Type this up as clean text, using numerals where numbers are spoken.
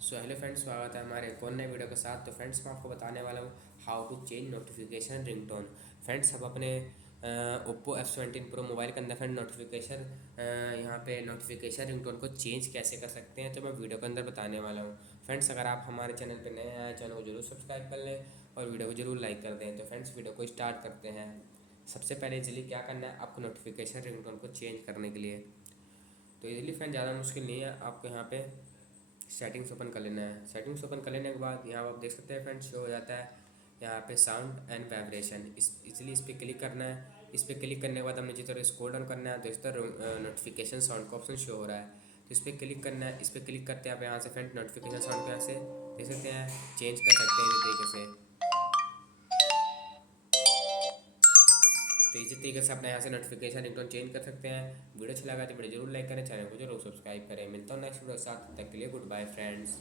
Hello friends, स्वागत है हमारे एक और नए वीडियो के साथ। तो फ्रेंड्स, मैं आपको बताने वाला हूँ how to change notification ringtone. Friends, हम अपने ओप्पो F17 Pro मोबाइल के अंदर फ्रेंड नोटिफिकेशन यहाँ पे नोटिफिकेशन रिंगटोन को चेंज कैसे कर सकते हैं, तो मैं वीडियो के अंदर बताने वाला हूँ। फ्रेंड्स, अगर आप हमारे चैनल पर नए आए, चैनल को जरूर सब्सक्राइब कर लें और वीडियो को जरूर लाइक कर दें। तो फ्रेंड्स, वीडियो को स्टार्ट करते हैं। सबसे पहले इजीली क्या करना है आपको नोटिफिकेशन रिंगटोन को चेंज करने के लिए। तो इजीली फ्रेंड ज़्यादा मुश्किल नहीं है, आपको यहाँ पे सेटिंग्स ओपन कर लेना है। सेटिंग्स ओपन कर लेने के बाद यहाँ आप देख सकते हैं फ्रेंड्स, शो हो जाता है यहाँ पे साउंड एंड वाइब्रेशन। इसलिए इस पर क्लिक करना है। इस पर क्लिक करने के बाद हमने जिस तरह स्क्रॉल डाउन करना है तो इस तरह नोटिफिकेशन साउंड का ऑप्शन शो हो रहा है। तो इस पर क्लिक करना है। इस पर क्लिक करते हैं आप यहाँ से फ्रेंड नोटिफिकेशन साउंड को यहाँ से देख सकते हैं चेंज कर सकते हैं इसी तरीके से। तो इसी तरीके से अपने यहाँ से नोटिफिकेशन रिंगटोन चेंज कर सकते हैं। वीडियो अच्छा लगा तो वीडियो जरूर लाइक करें, चैनल को जरूर सब्सक्राइब करें। मिलता हूँ नेक्स्ट वीडियो के साथ, तब तक के लिए गुड बाय फ्रेंड्स।